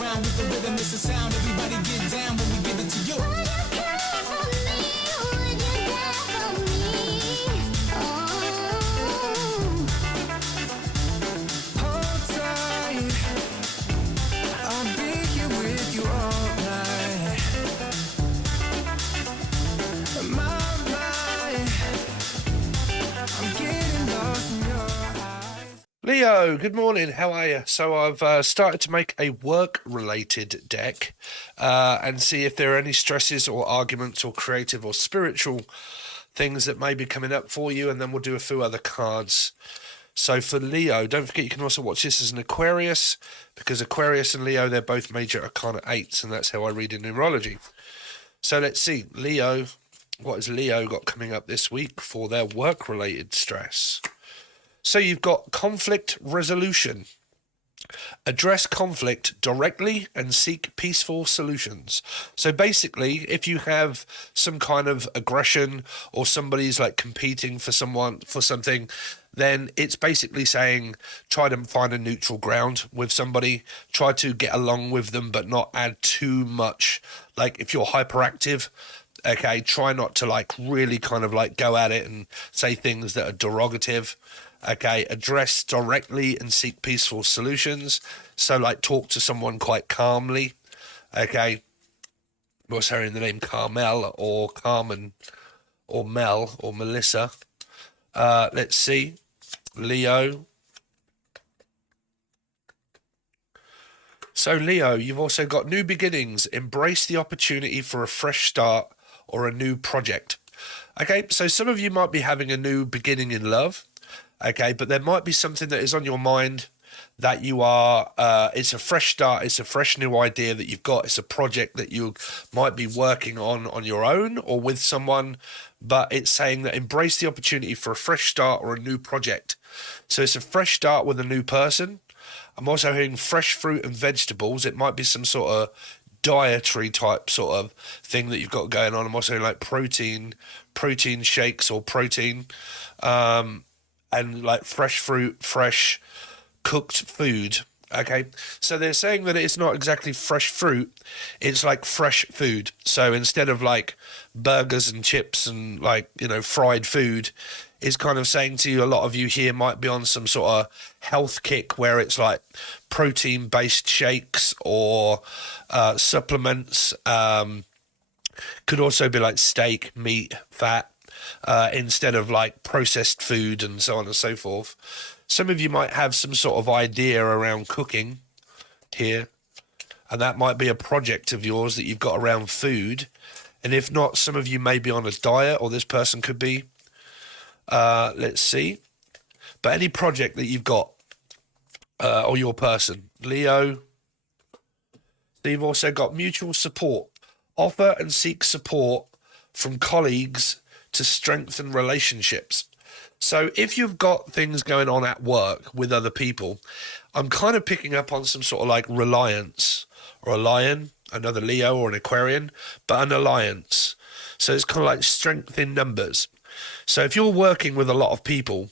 around with the rhythm, it's a sound. Everybody get down when we give it to you. Would you care for me? Would you care for me? Hold tight, I'll be here with you all night. My mind, I'm getting lost in your eyes. Leo, good morning. How are you? So I've started to make a work-related deck and see if there are any stresses or arguments or creative or spiritual things that may be coming up for you, and then we'll do a few other cards. So for Leo, don't forget you can also watch this as an Aquarius, because Aquarius and Leo, they're both major arcana 8s, and that's how I read in numerology. So let's see, Leo, what has Leo got coming up this week for their work-related stress? So you've got conflict resolution. Address conflict directly and seek peaceful solutions. So basically, if you have some kind of aggression or somebody's like competing for something, then it's basically saying try to find a neutral ground with somebody, try to get along with them but not add too much. Like if you're hyperactive, okay, try not to like really kind of like go at it and say things that are derogative. Okay, address directly and seek peaceful solutions. So like talk to someone quite calmly. Okay, what's her in the name? Carmel or Carmen or Mel or Melissa. Let's see, Leo. So Leo, you've also got new beginnings. Embrace the opportunity for a fresh start or a new project. Okay, so some of you might be having a new beginning in love. Okay, but there might be something that is on your mind that you are, it's a fresh start, it's a fresh new idea that you've got, it's a project that you might be working on your own or with someone, but it's saying that embrace the opportunity for a fresh start or a new project. So it's a fresh start with a new person. I'm also hearing fresh fruit and vegetables. It might be some sort of dietary type sort of thing that you've got going on. I'm also hearing like protein shakes or protein, and like fresh fruit, fresh cooked food. Okay, so they're saying that it's not exactly fresh fruit, it's like fresh food. So instead of like burgers and chips and like, you know, fried food, it's kind of saying to you, a lot of you here might be on some sort of health kick where it's like protein based shakes or supplements. Could also be like steak, meat, fat, instead of like processed food and so on and so forth. Some of you might have some sort of idea around cooking here, and that might be a project of yours that you've got around food. And if not, some of you may be on a diet, or this person could be. Let's see. But any project that you've got, or your person, Leo. So you've also got mutual support. Offer and seek support from colleagues to strengthen relationships. So if you've got things going on at work with other people, I'm kind of picking up on some sort of like reliance or a lion, another Leo or an Aquarian, but an alliance. So it's kind of like strength in numbers. So if you're working with a lot of people,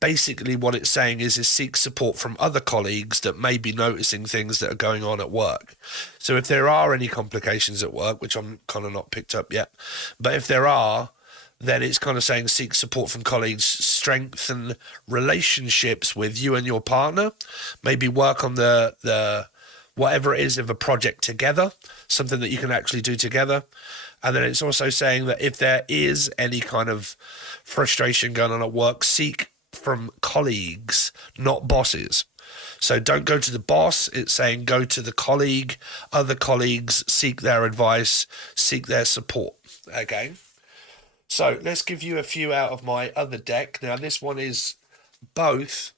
basically what it's saying is seek support from other colleagues that may be noticing things that are going on at work. So if there are any complications at work, which I'm kind of not picked up yet, but if there are, then it's kind of saying seek support from colleagues, strengthen relationships with you and your partner, maybe work on the whatever it is of a project together, something that you can actually do together. And then it's also saying that if there is any kind of frustration going on at work, seek from colleagues, not bosses. So don't go to the boss. It's saying go to the colleague, other colleagues, seek their advice, seek their support. Okay. So let's give you a few out of my other deck. Now, this one is both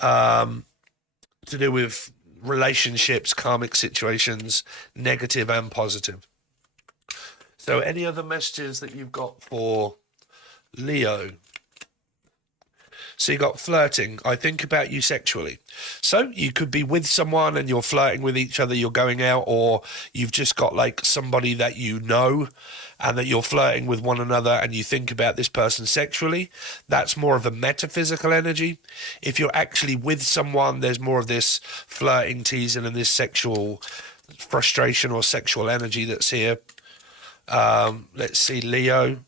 to do with relationships, karmic situations, negative and positive. So any other messages that you've got for Leo? So you got flirting. I think about you sexually. So you could be with someone and you're flirting with each other, you're going out, or you've just got like somebody that you know and that you're flirting with one another and you think about this person sexually. That's more of a metaphysical energy. If you're actually with someone, there's more of this flirting, teasing, and this sexual frustration or sexual energy that's here. Let's see, Leo.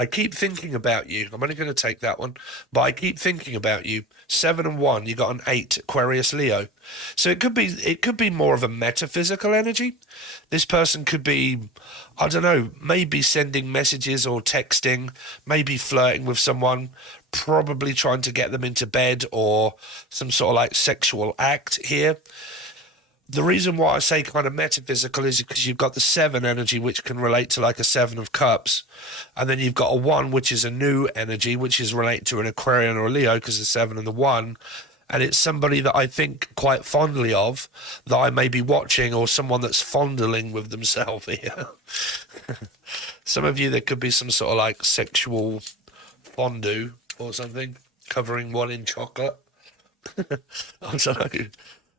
I keep thinking about you. I'm only going to take that one, but I keep thinking about you. 7 and 1. You got an 8, Aquarius, Leo. So it could be more of a metaphysical energy. This person could be, I don't know, maybe sending messages or texting, maybe flirting with someone, probably trying to get them into bed or some sort of like sexual act here. The reason why I say kind of metaphysical is because you've got the 7 energy, which can relate to like a 7 of cups. And then you've got a 1, which is a new energy, which is related to an Aquarian or a Leo because the 7 and the 1. And it's somebody that I think quite fondly of that I may be watching, or someone that's fondling with themselves here. Some of you, there could be some sort of like sexual fondue or something, covering one in chocolate. I don't know.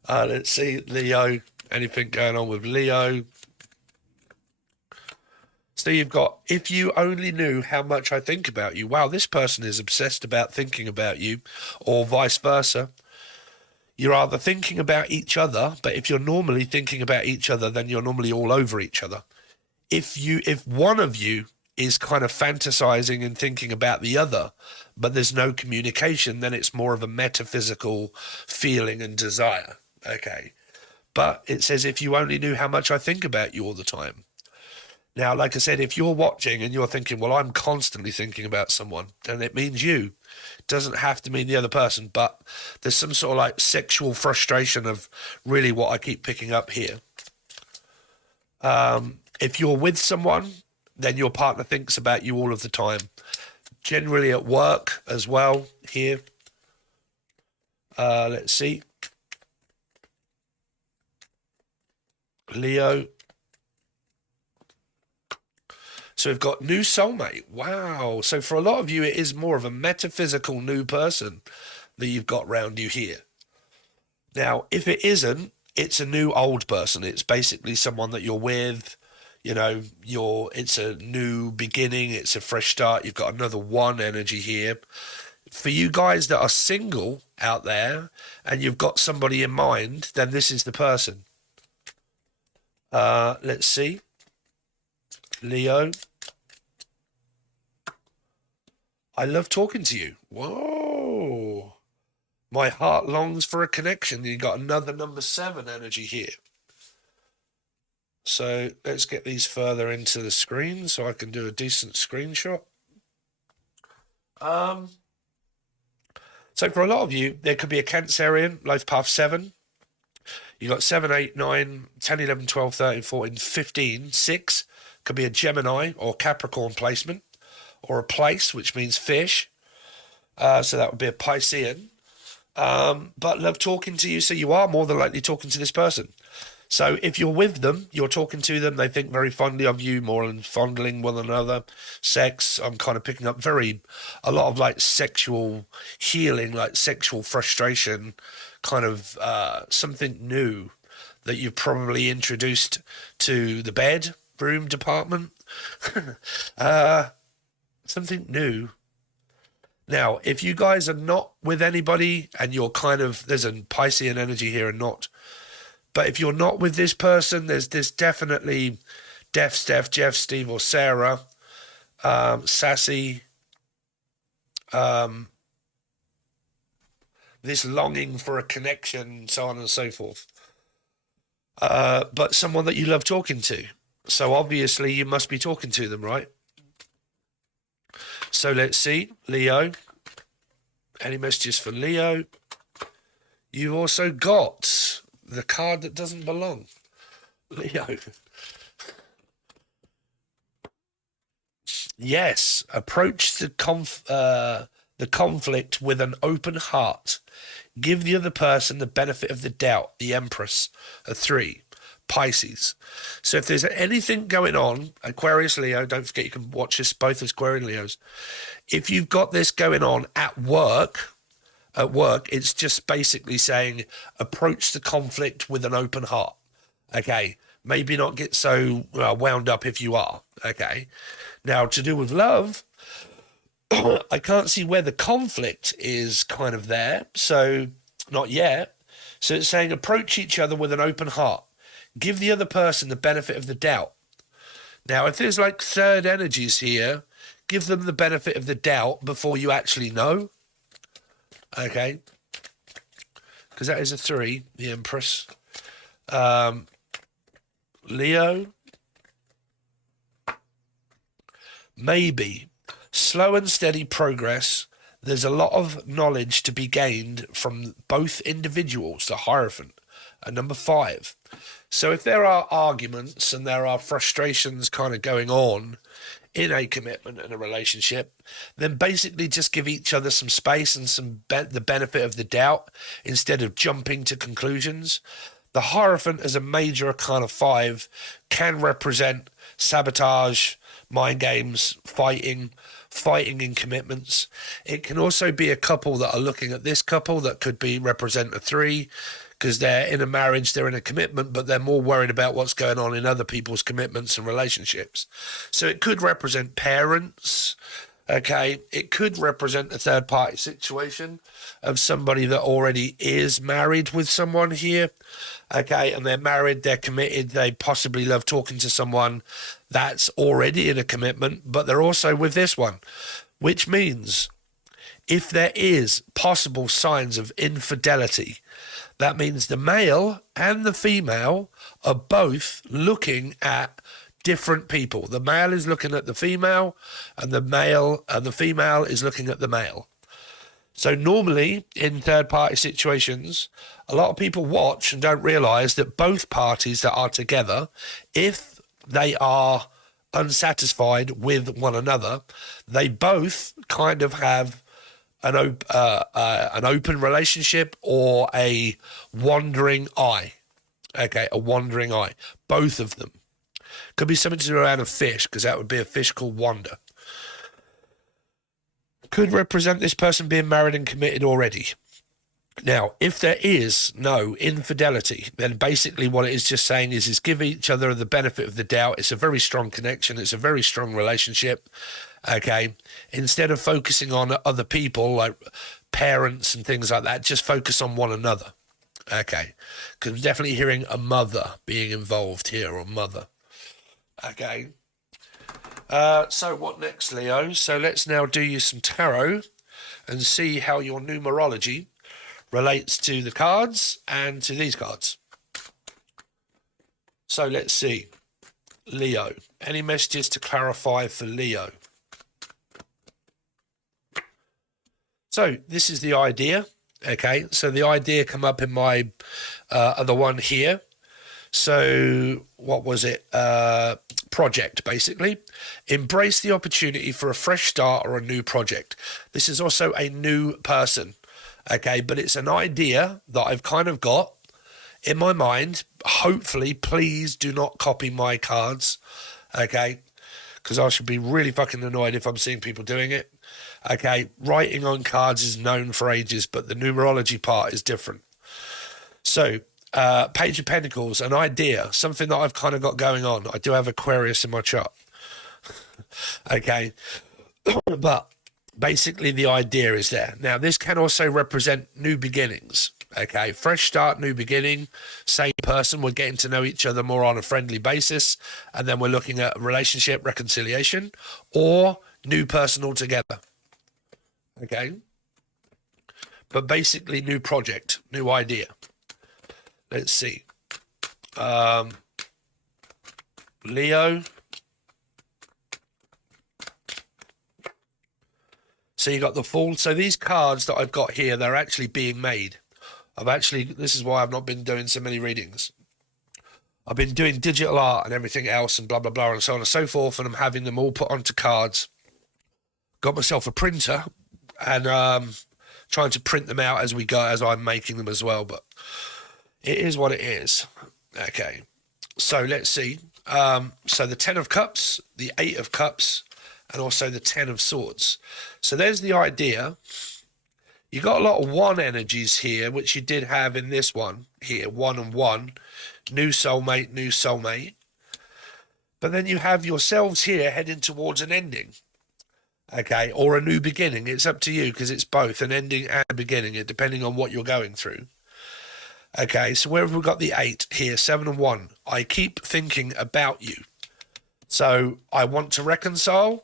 Let's see, Leo. Anything going on with Leo? So you've got, if you only knew how much I think about you. Wow, this person is obsessed about thinking about you, or vice versa. You're either thinking about each other, but if you're normally thinking about each other, then you're normally all over each other. If one of you is kind of fantasizing and thinking about the other, but there's no communication, then it's more of a metaphysical feeling and desire. Okay. But it says, if you only knew how much I think about you all the time. Now, like I said, if you're watching and you're thinking, well, I'm constantly thinking about someone, then it means you. It doesn't have to mean the other person, but there's some sort of like sexual frustration of really what I keep picking up here. If you're with someone, then your partner thinks about you all of the time. Generally at work as well here. Let's see. Leo. So we've got new soulmate. Wow. So for a lot of you, it is more of a metaphysical new person that you've got round you here. Now, if it isn't, it's a new old person. It's basically someone that you're with. You know, it's a new beginning. It's a fresh start. You've got another 1 energy here. For you guys that are single out there and you've got somebody in mind, then this is the person. Let's see. Leo. I love talking to you. Whoa. My heart longs for a connection. You got another number 7 energy here. So let's get these further into the screen so I can do a decent screenshot. So for a lot of you, there could be a Cancerian, life path 7. You got 7, 8, 9, 10, 11, 12, 13, 14, 15, 6. Could be a Gemini or Capricorn placement, or a place, which means fish. So that would be a Piscean. But love talking to you, so you are more than likely talking to this person. So if you're with them, you're talking to them, they think very fondly of you, more than fondling one another. Sex, I'm kind of picking up a lot of like sexual healing, like sexual frustration, kind of something new that you've probably introduced to the bedroom department. Something new. Now, if you guys are not with anybody and you're kind of, there's a Piscean energy here and not, but if you're not with this person, there's definitely Steph, Jeff, Steve, or Sarah, Sassy, this longing for a connection, so on and so forth. But someone that you love talking to. So obviously you must be talking to them, right? So let's see, Leo. Any messages for Leo? You've also got the card that doesn't belong. Leo. Yes, approach the conflict with an open heart. Give the other person the benefit of the doubt. The Empress, a 3. Pisces. So if there's anything going on, Aquarius, Leo, don't forget you can watch this both as Aquarius and Leos. If you've got this going on at work, it's just basically saying approach the conflict with an open heart. Okay, maybe not get so wound up if you are. Okay, now to do with love, I can't see where the conflict is kind of there, so not yet. So it's saying approach each other with an open heart. Give the other person the benefit of the doubt. Now, if there's like third energies here, give them the benefit of the doubt before you actually know. Okay, because that is a 3, the Empress. Leo, maybe slow and steady progress. There's a lot of knowledge to be gained from both individuals, the Hierophant, and number 5. So if there are arguments and there are frustrations kind of going on in a commitment and a relationship, then basically just give each other some space and the benefit of the doubt instead of jumping to conclusions. The Hierophant as a major arcana 5 can represent sabotage, mind games, fighting in commitments. It can also be a couple that are looking at this couple that could be represent a 3 because they're in a marriage, they're in a commitment, but they're more worried about what's going on in other people's commitments and relationships. So it could represent parents. Okay, it could represent a third party situation of somebody that already is married with someone here. Okay, and they're married, they're committed, they possibly love talking to someone that's already in a commitment, but they're also with this one, which means if there is possible signs of infidelity, that means the male and the female are both looking at different people. The male is looking at the female, and the female is looking at the male. So normally in third party situations, a lot of people watch and don't realize that both parties that are together, if they are unsatisfied with one another, they both kind of have an open relationship or a wandering eye. Okay, a wandering eye. Both of them. Could be something to do around a fish, because that would be a fish called Wanda. Could represent this person being married and committed already. Now, if there is no infidelity, then basically what it is just saying is give each other the benefit of the doubt. It's a very strong connection. It's a very strong relationship. Okay, instead of focusing on other people like parents and things like that, just focus on one another. Okay, because I'm definitely hearing a mother being involved here, or mother. Okay, so what next, Leo? So let's now do you some tarot and see how your numerology relates to the cards and to these cards. So let's see. Leo, any messages to clarify for Leo? So this is the idea. Okay, so the idea come up in my other one here. So what was it? Project, basically. Embrace the opportunity for a fresh start or a new project. This is also a new person. Okay, but it's an idea that I've kind of got in my mind. Hopefully, please do not copy my cards. Okay, because I should be really fucking annoyed if I'm seeing people doing it. Okay, writing on cards is known for ages, but the numerology part is different. So, Page of Pentacles, an idea, something that I've kind of got going on. I do have Aquarius in my chart. Okay, but basically the idea is there. Now, this can also represent new beginnings. Okay, fresh start, new beginning, same person. We're getting to know each other more on a friendly basis, and then we're looking at relationship reconciliation or new person altogether. Okay, but basically new project, new idea. Let's see. Leo. So you got the Fool. So these cards that I've got here, they're actually being made. This is why I've not been doing so many readings. I've been doing digital art and everything else and blah, blah, blah, and so on and so forth, and I'm having them all put onto cards. Got myself a printer and trying to print them out as we go, as I'm making them as well, but it is what it is. Okay. So let's see. So the 10 of Cups, the 8 of Cups, and also the 10 of Swords. So there's the idea. You got a lot of one energies here, which you did have in this one here, 1 and 1. New soulmate, new soulmate. But then you have yourselves here heading towards an ending. Okay, or a new beginning. It's up to you because it's both an ending and a beginning, depending on what you're going through. Okay, so where have we got the 8 here? 7 and 1. I keep thinking about you. So I want to reconcile,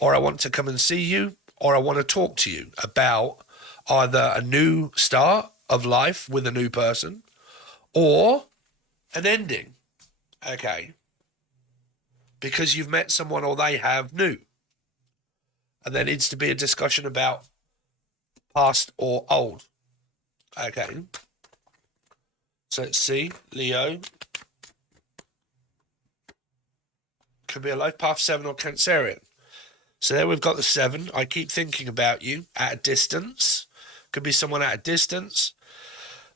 or I want to come and see you, or I want to talk to you about either a new start of life with a new person or an ending. Okay. Because you've met someone or they have new. And there needs to be a discussion about past or old. Okay. So let's see. Leo. Could be a life path 7 or Cancerian. So there we've got the 7. I keep thinking about you at a distance. Could be someone at a distance.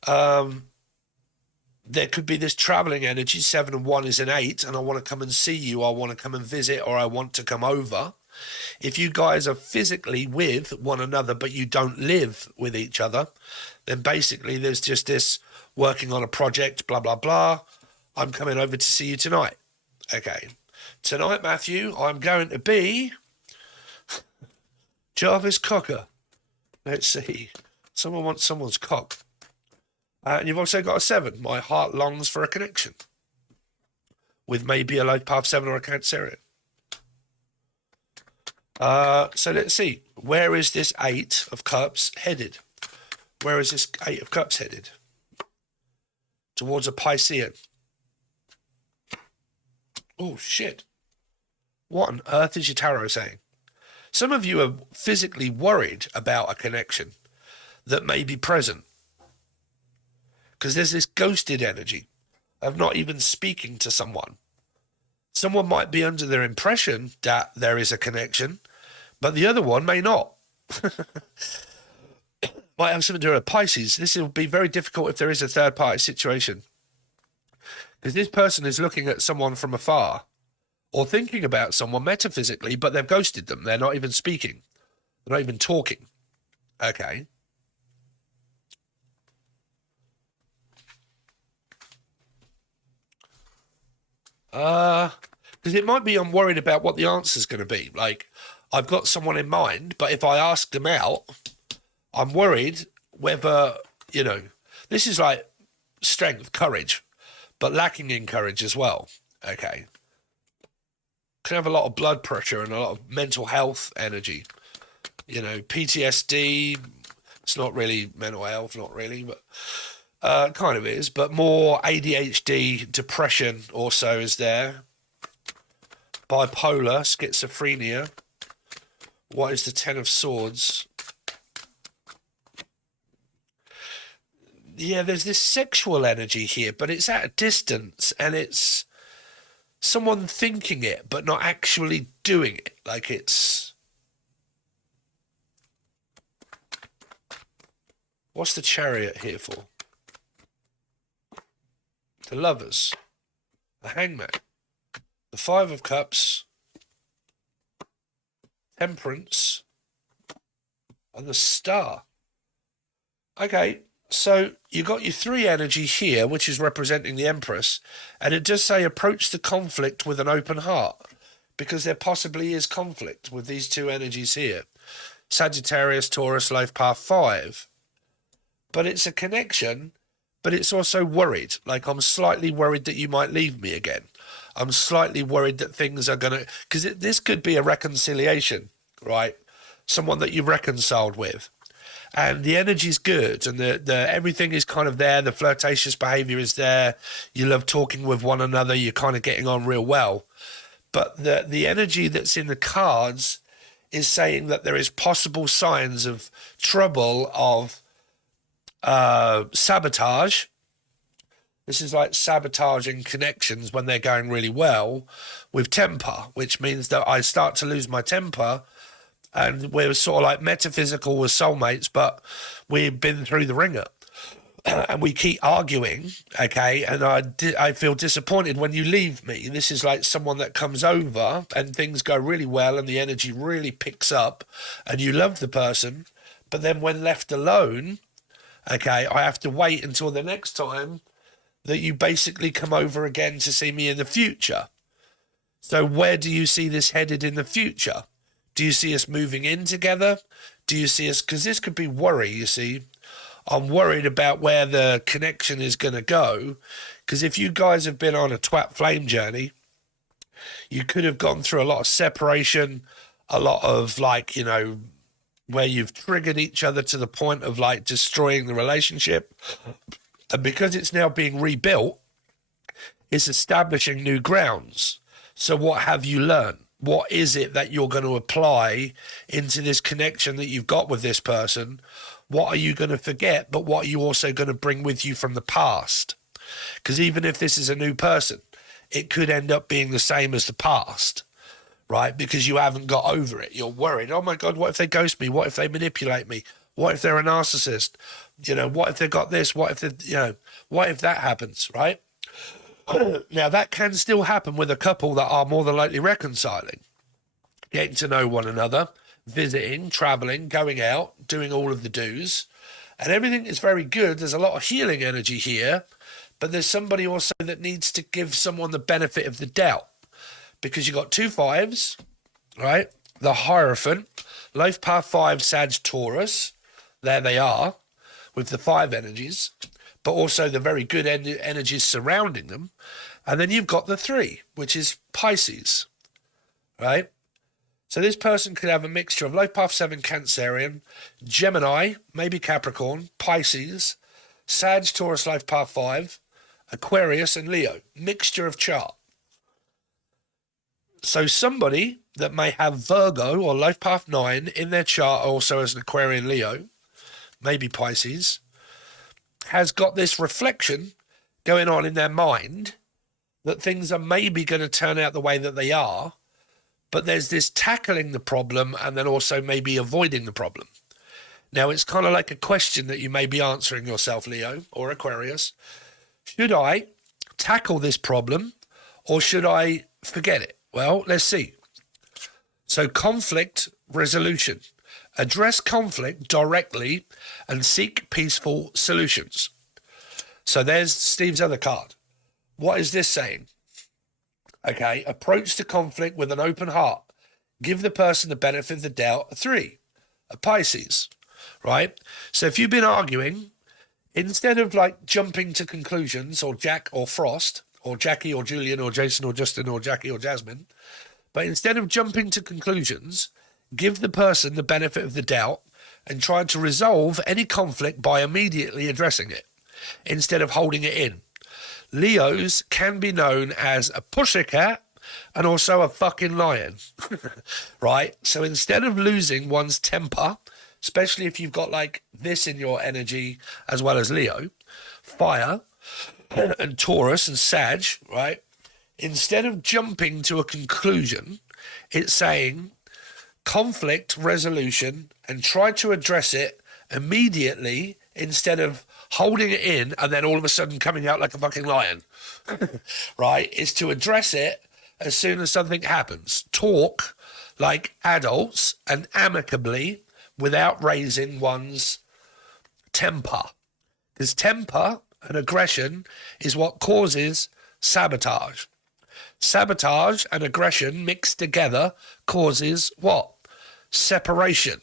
There could be this traveling energy. 7 and 1 is an 8, and I want to come and see you. I want to come and visit, or I want to come over. If you guys are physically with one another, but you don't live with each other, then basically there's just this working on a project, blah, blah, blah. I'm coming over to see you tonight. Okay. Tonight, Matthew, I'm going to be Jarvis Cocker. Let's see. Someone wants someone's cock. And you've also got a 7. My heart longs for a connection with maybe a life path 7 or a Cancerian. So let's see. Where is this 8 of Cups headed? Where is this 8 of Cups headed? Towards a Piscean. Oh, shit. What on earth is your tarot saying? Some of you are physically worried about a connection that may be present. Because there's this ghosted energy of not even speaking to someone. Someone might be under their impression that there is a connection, but the other one may not. Might have something to do with Pisces. This will be very difficult if there is a third party situation. Because this person is looking at someone from afar or thinking about someone metaphysically, but they've ghosted them. They're not even speaking. They're not even talking. Okay. Because it might be I'm worried about what the answer's going to be. Like, I've got someone in mind, but if I ask them out, I'm worried whether, this is like strength, courage, but lacking in courage as well. Okay. Can have a lot of blood pressure and a lot of mental health energy. PTSD, it's not really mental health, not really, but kind of is, but more ADHD, depression also is there. Bipolar, schizophrenia. What is the 10 of Swords? Yeah, there's this sexual energy here, but it's at a distance, and it's someone thinking it, but not actually doing it. Like it's... What's the Chariot here for? The Lovers. The Hangman. The 5 of Cups. Temperance. And the Star. Okay, so you got your 3 energy here, which is representing the Empress, and it does say approach the conflict with an open heart, because there possibly is conflict with these 2 energies here. Sagittarius, Taurus, life path 5. But it's a connection, but it's also worried. Like, I'm slightly worried that you might leave me again. I'm slightly worried that things are going to... Because this could be a reconciliation, right? Someone that you've reconciled with. And the energy's good, and the everything is kind of there. The flirtatious behaviour is there. You love talking with one another. You're kind of getting on real well. But the energy that's in the cards is saying that there is possible signs of trouble, of sabotage. This is like sabotaging connections when they're going really well with temper, which means that I start to lose my temper, and we're sort of like metaphysical with soulmates, but we've been through the ringer. and we keep arguing, okay, and I feel disappointed when you leave me. This is like someone that comes over and things go really well and the energy really picks up and you love the person, but then when left alone, okay, I have to wait until the next time that you basically come over again to see me in the future. So where do you see this headed in the future? Do you see us moving in together? Do you see us, because this could be worry, you see. I'm worried about where the connection is going to go, because if you guys have been on a twat flame journey, you could have gone through a lot of separation, a lot of like, you know, where you've triggered each other to the point of like destroying the relationship. And because it's now being rebuilt, it's establishing new grounds. So what have you learned? What is it that you're going to apply into this connection that you've got with this person? What are you going to forget, but what are you also going to bring with you from the past? Because even if this is a new person, it could end up being the same as the past, right? Because you haven't got over it. You're worried. Oh my God, what if they ghost me? What if they manipulate me? What if they're a narcissist? You know, what if they got this? What if they, you know, what if that happens, right? Now, that can still happen with a couple that are more than likely reconciling, getting to know one another, visiting, traveling, going out, doing all of the do's, and everything is very good. There's a lot of healing energy here, but there's somebody also that needs to give someone the benefit of the doubt, because you've got 2 5s, right? The Hierophant, Life Path 5, Sag Taurus, there they are, with the 5 energies, but also the very good energies surrounding them. And then you've got the 3, which is Pisces, right? So this person could have a mixture of Life Path 7 Cancerian, Gemini, maybe Capricorn, Pisces, Sag Taurus Life Path 5, Aquarius and Leo. Mixture of chart. So somebody that may have Virgo or Life Path 9 in their chart also as an Aquarian Leo, maybe Pisces, has got this reflection going on in their mind that things are maybe going to turn out the way that they are, but there's this tackling the problem and then also maybe avoiding the problem. Now, it's kind of like a question that you may be answering yourself, Leo or Aquarius. Should I tackle this problem or should I forget it? Well, let's see. So conflict resolution. Address conflict directly and seek peaceful solutions. So there's Steve's other card. What is this saying? Okay, approach the conflict with an open heart. Give the person the benefit of the doubt. A 3, a Pisces, right? So if you've been arguing, instead of like jumping to conclusions, or Jack or Frost, or Jackie or Julian or Jason or Justin or Jackie or Jasmine, but instead of jumping to conclusions, give the person the benefit of the doubt and try to resolve any conflict by immediately addressing it instead of holding it in. Leos can be known as a pussycat and also a fucking lion, right? So instead of losing one's temper, especially if you've got like this in your energy as well as Leo, fire and Taurus and Sag, right? Instead of jumping to a conclusion, it's saying conflict resolution and try to address it immediately instead of holding it in and then all of a sudden coming out like a fucking lion, right? Is to address it as soon as something happens. Talk like adults and amicably without raising one's temper. Because temper and aggression is what causes sabotage. Sabotage and aggression mixed together causes what? Separation,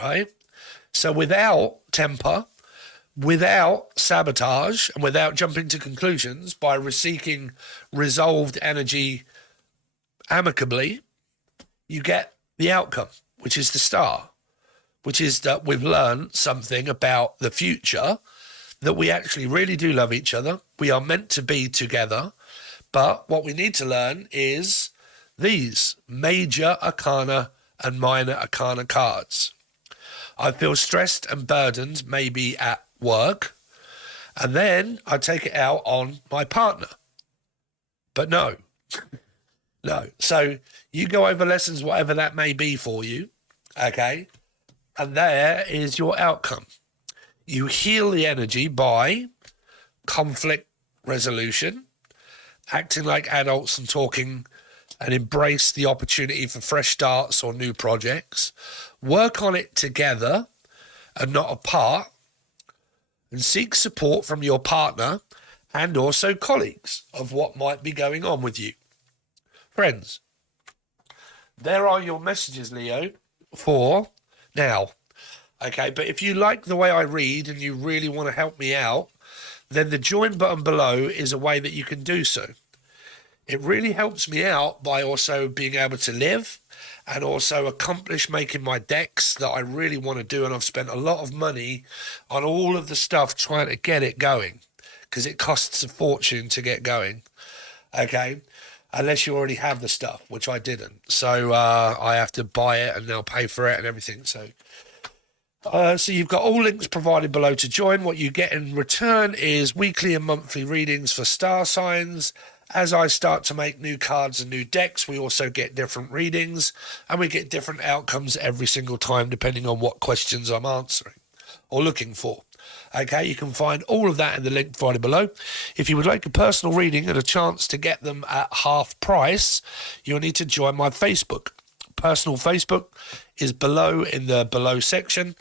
right? So without temper, without sabotage, and without jumping to conclusions by seeking resolved energy amicably, you get the outcome, which is the star, which is that we've learned something about the future, that we actually really do love each other. We are meant to be together. But what we need to learn is these major arcana and minor arcana cards. I feel stressed and burdened maybe at work, and then I take it out on my partner. But no, no. So you go over lessons, whatever that may be for you, okay? And there is your outcome. You heal the energy by conflict resolution, acting like adults and talking and embrace the opportunity for fresh starts or new projects. Work on it together and not apart, and seek support from your partner and also colleagues of what might be going on with you. Friends, there are your messages, Leo, for now. Okay, but if you like the way I read and you really want to help me out, then the join button below is a way that you can do so. It really helps me out by also being able to live and also accomplish making my decks that I really want to do. And I've spent a lot of money on all of the stuff trying to get it going because it costs a fortune to get going. Okay, unless you already have the stuff, which I didn't. So I have to buy it and they'll pay for it and everything. So you've got all links provided below to join. What you get in return is weekly and monthly readings for star signs. As I start to make new cards and new decks, we also get different readings and we get different outcomes every single time depending on what questions I'm answering or looking for. Okay, you can find all of that in the link provided below. If you would like a personal reading and a chance to get them at half price, you'll need to join my Facebook. Personal Facebook is below in the below section.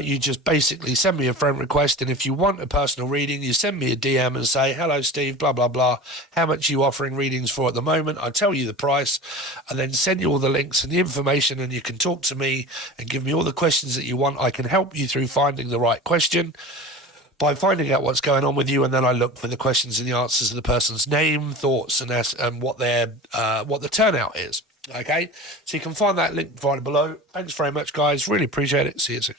You just basically send me a friend request, and if you want a personal reading, you send me a DM and say, hello Steve, blah blah blah, how much are you offering readings for at the moment? I tell you the price and then send you all the links and the information, and you can talk to me and give me all the questions that you want. I can help you through finding the right question by finding out what's going on with you, and then I look for the questions and the answers of the person's name, thoughts, and what the turnout is. Okay, so you can find that link provided below. Thanks very much, guys. Really appreciate it. See you soon.